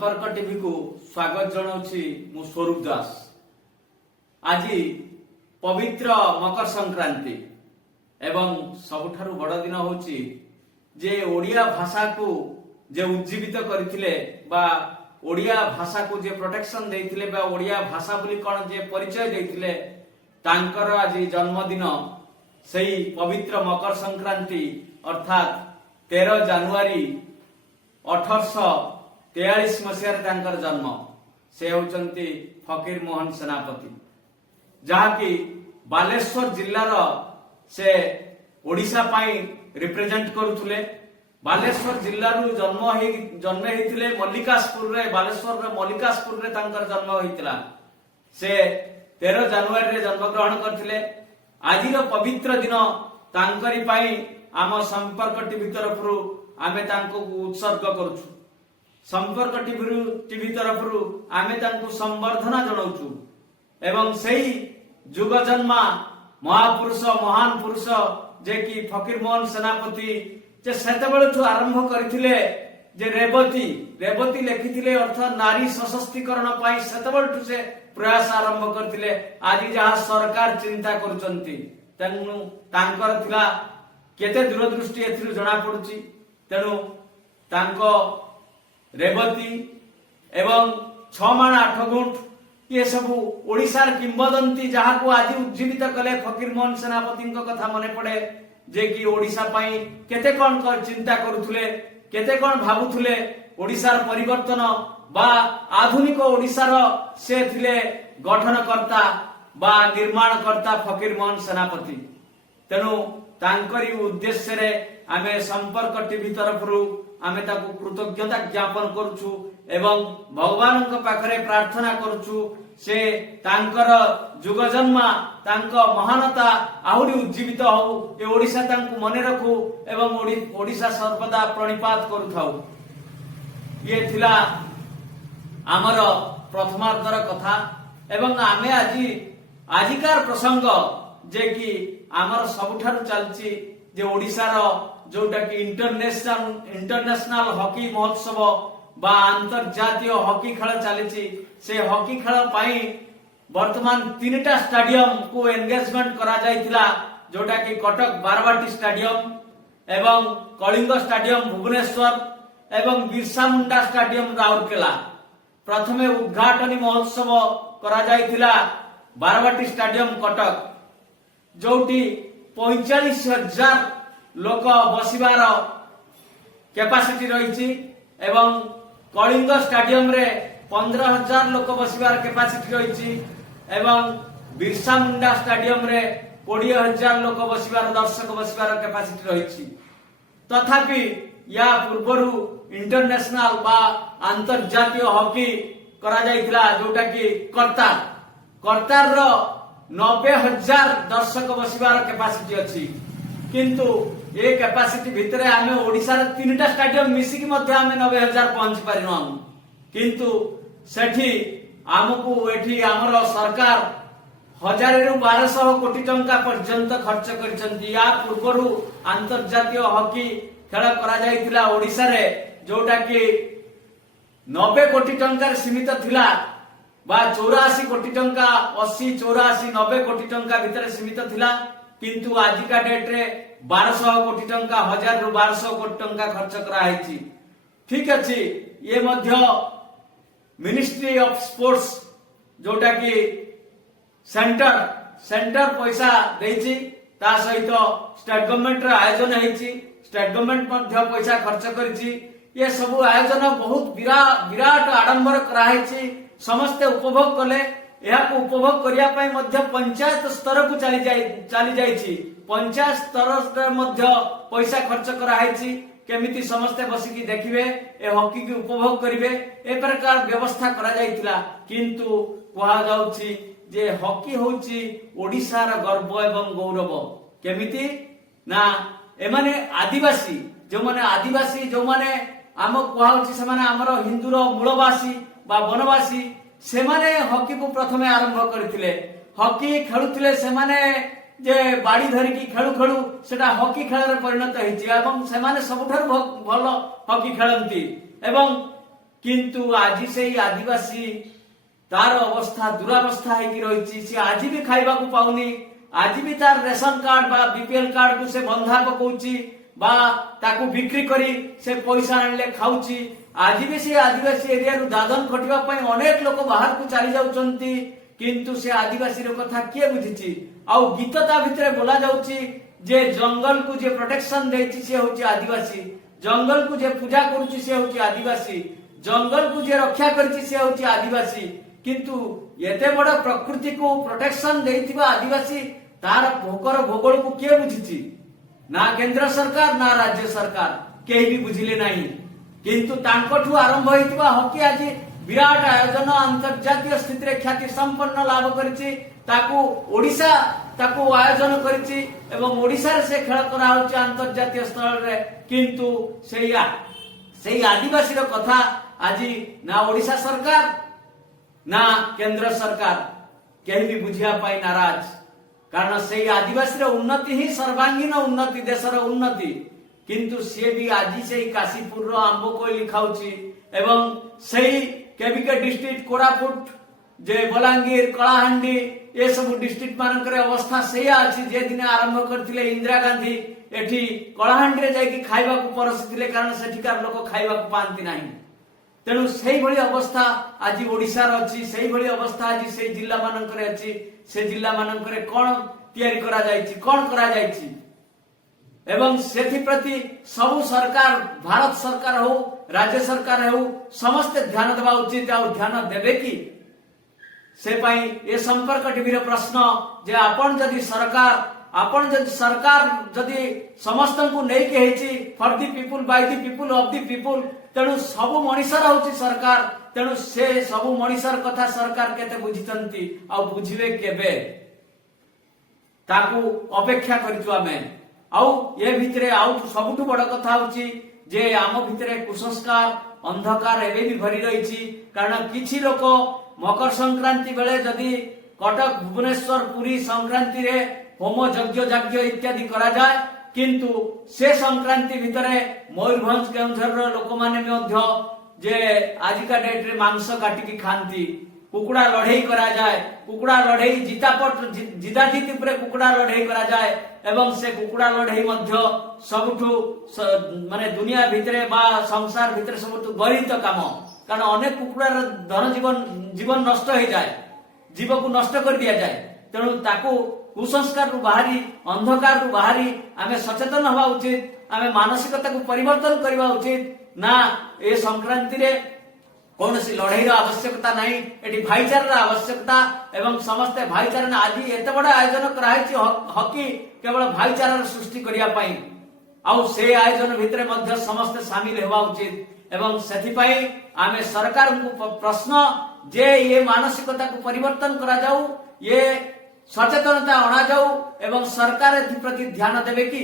संपर्क टीवी को स्वागत जनाऊँगी मु स्वरूप दास। आज पवित्र मकर संक्रांति एवं सबुठारु बड़ दिन होची जे ओडिया भाषा को जे उज्जीवित करथिले बा ओडिया भाषा को जे प्रोटेक्शन देथिले बा ओडिया भाषा बोली कोन जे परिचय देथिले तांकर आज जन्मदिन सही पवित्र मकर संक्रांति अर्थात 13 जानुआरी 1843 मसीह तांकर जन्म। से होचंती फकीर मोहन सेनापति जहाँकि बालेश्वर जिल्लार से ओडिशा पाई रिप्रेजेंट करुथुले। बालेश्वर जिल्लारू जन्म हेतिले मल्लिकासपुर रे, बालेश्वर रे मल्लिकासपुर रे तांकर जन्म होइतिला। से 13 जानुआरी रे जन्म ग्रहण करथिले। आजिर पवित्र दिन तांकरी पाई आम संपर्क टीवी तरफरु आमे तांको उत्सर्ग करूछु। संपर्क टीवी तरफरु आमे तांको संवर्धना जणाउछु एवं सही जुग जन्मा महापुरुष महान पुरुष जे कि फकीर मोहन सेनापति जे सेतेबेलठु आरंभ करथिले जे रेवती लेखिथिले अर्थ नारी सशक्तिकरण पाई सेतेबेलठु से प्रयास आरंभ करथिले। आज जहाँ सरकार चिंता करूचंती तेनु तांकर थिला केते दूरदृष्टि एथिरु जणा पडुची। तेनु तांको रेवती एवं 6 माण 8 गुंठ ये सबू ओडिशार किंबदंती जहाँ को आज उज्जीवित कले फकीर मोहन सेनापति कथा मने पड़े जे कि ओडिशा पाई केते कौन कर चिंता करुथुले, केते कौन भाबुथुले ओडिशार परिवर्तन बा आधुनिक ओडिशार से थिले गठनकर्ता बा निर्माणकर्ता फकीर मोहन सेनापति। तेनु तांकरी उद्देश्य रे आमे संपर्क टीवी तरफरु आमे ताकू कृतज्ञता ज्ञापन करूछु एवं भगवान पाखरे प्रार्थना करूछु से तांकर जुग जन्मा तांक महानता आहुरी उज्जीवित हो ए ओडिशा तांकू मने रखू एवं ओडिशा सर्वदा प्रणिपात करूथाउ। ये थिला आमर प्रथमार्धर कथा एवं आमे आजिकार प्रसंग जे कि आमर सबुठारु चलची जे ओडिशार जोटा कि इंटरनेशनल हॉकी महोत्सव बा अंतर्जातीय हॉकी खेल चली। से हॉकी खेल पाई वर्तमान 3टा स्टेडियम को एंगेजमेंट करा जायतिला जोटा कि कटक बारवाटी स्टेडियम एवं कलिंग स्टेडियम भुवनेश्वर एवं बिरसा मुंडा स्टेडियम राउरकेला। प्रथमे उद्घाटनी महोत्सव करा जायतिला बारवाटी स्टेडियम कटक जोटी 45,000 लोक बसिबार कैपेसिटी रही एवं कलिंग स्टेडियम रे 15,000 लोक बसिबार कैपेसिटी रही एवं बिरसा मुंडा स्टेडियम रे 20,000 लोक बसिबार दर्शक बसिबार कैपेसिटी रही। तथापि या पूर्वरु इंटरनेशनल बा अंतर्जातीय हॉकी करा जायतिला जोटा कि कर्तार रो 90,000 दर्शक बसिबार कैपेसिटी अछि। किंतु ये कैपेसिटी भितरे आमे ओडिसा 3टा स्टेडियम मिसिकी मध्ये आमे 90,000 पहुंच पारिनो। किंतु सेठी आमको एठी हमर सरकार 1000 रु 1200 कोटी टंका पर्यंत खर्च करिसंती। या पूर्वरु अंतर्जातीय हॉकी खेल करा जायतिला ओडिसा रे जोटा कि 90 कोटी टंका सीमित थिला बा 84 कोटी टंका 80 84 90 कोटी टंका भितरे सीमित थिला। किंतु आजिका डेट रे 1200 कोटी टंका 1000 रु 1200 कोटी टंका खर्च करा हैछि। ठीक अछि ये मध्य मिनिस्ट्री ऑफ स्पोर्ट्स जोटा कि सेंटर पैसा देछि ता सहित स्टेट गवर्नमेंट रा आयोजन हैछि। स्टेट गवर्नमेंट मध्य पैसा खर्च करिछि। ये सब आयोजन बहुत विराट आडंबर करा हैछि। समस्त उपभोग कले यह उपभोग करिया पाई मध्य पंचायत स्तर को चली जाइछि। पंचायत स्तर मध्य पैसा खर्च करा हैछि। केमिति समस्त बसिकी देखिबे ए हॉकी की उपभोग करिवे ए प्रकार व्यवस्था करा जाइतिला। किंतु कहा जाउछि जे हॉकी होछि ओडिसार गर्व एवं गौरव। केमिति ना एमाने आदिवासी जो माने आम कहा होछि से माने हमर हिंदूर मूलवासी बा वनवासी से माने हॉकी को प्रथमे आरंभ करथिले। हॉकी खेलुथिले से माने जे बाड़ी धरिकी खेलु खेलु सेटा हॉकी खेल परिणत होइछि एवं से माने सबुठार भल हॉकी खेलंती एवं किंतु आज से आदिवासी तार अवस्था दुरावस्था होगी रही सी आज भी खाइबा को पाउनी आज भी तार रेशन कार्ड बा बीपीएल कार्ड को से बंधा पकाउची बा ताकू बिक्री करी से पैसा आनले खाउची आज भी से आदिवासी एरिया रु दादन खटिबा पई अनेक लोक बाहर को चली जाउचंती किंतु से आदिवासी रो कथा किए बुझिची आउ गीत ता भितरे बोला जाउची जे जंगल को जे प्रोटेक्शन देछि से होची आदिवासी जंगल को जे पूजा करूची से होची आदिवासी जंगल को जे रक्षा करछि से होची आदिवासी किंतु एते बड़ प्रकृति को प्रोटेक्शन देइथिबा आदिवासी तार भोकर भोगोल को किए बुझिची ना केंद्र सरकार ना राज्य सरकार केही भी बुझिले नाही किंतु तांकठू आरंभ होइतिबा हकी आज विराट आयोजन अंतर्जातीय स्थिति रे ख्याति संपन्न लाभ करिछि ताकू ओडिशा ताकू आयोजन करिछि एवं ओडिशा रे से खेल करा होछि अंतर्जातीय स्तर रे किंतु सेही आदिवासी रो कथा आज ना ओडिशा सरकार ना केंद्र सरकार केही भी बुझिया पाई नाराज कारण से आदिवासी उन्नति ही सर्वांगीन उन्नति देशर उन्नति किंतु सी भी आज से काशीपुर आंब कोइली खाऊची एवं सही केबिके डिस्ट्रिक्ट कोरापुट जे बलांगीर कलाहांडी ये सब डिस्ट्रिक्ट मानकर अवस्था सैया अच्छी जे दिन आरंभ करथिले इंदिरा गांधी एठी कलाहांडी रे जाई खाइबा को परसिथिले कारण सेठिकार लोक खाइबा को पांती नाही तेणु सेही भली अवस्था आज ओडिशार अछि सेही भली अवस्था आज से जिल्ला मानकर अछि से जिल्ला मानकर कोन तयारी करा जायछि कोन करा जायछि एवं सेथि प्रति सब सरकार भारत सरकार हो राज्य सरकार हो समस्त ध्यान देवा उचित और ध्यान देबे कि से पाई ए संपर्क टीवी रो प्रश्न जे आपण जदि सरकार जदि समस्त को नै के हेछि for the people by the people of the people तेणु सब मनीषर होछि सरकार तेणु से सब मनीषर कथा सरकार केते बुझितंती आ बुझिबे केबे ताकू अपेक्षा करिछु आमे आउ ये भितरे आउ सबुठु बड़ कथा होछि जे आम भितरे कुसंस्कार अंधकार एबे भी भरी रहिछि कारण किछि लोक मकर संक्रांति बेले जदि कटक भुवनेश्वर पुरी संक्रांति रे होम यज्ञ इत्यादि करा जाय किंतु से संक्रांति भितरे मयूरभंज केउंझर लोक माने मध्य जे आजिका डेट रे मांस काटिकी खांती कुकुड़ा लड़ाई करा जाए कुकुड़ा लड़ाई जिताजित उपरे कुकुड़ा लड़ाई करा जाए एवं से कुकुड़ा लड़ाई मध्य सबुठु माने दुनिया भितरे बा संसार भितरे सबुठु गरित काम कारण अनेक कुकुड़ार धन जीवन नष्ट हो जाए जीव को नष्ट कर दिया जाए तेणु ताकू कुसंस्कार बाहरी अंधकार बाहरी आमे सचेतन हवा उचित आमे मानसिकता को परिवर्तन करवा उचित ना ए संक्रांति रे कौन सी लड़ाई आवश्यकता नहीं एटी भाईचारा आवश्यकता एवं समस्ते भाईचारा आज एत बड़ा आयोजन कराई हकी केवल भाईचारा सृष्टि करिया पाई आउ से आयोजन भितरे मध्य समस्ते शामिल होवा उचित एवं सेथिपाई आमे सरकार को प्रश्न जे ये मानसिकता को परिवर्तन करा जाऊ ये सचेतनता अणा जाऊ एवं सरकार एथि प्रति ध्यान देबे कि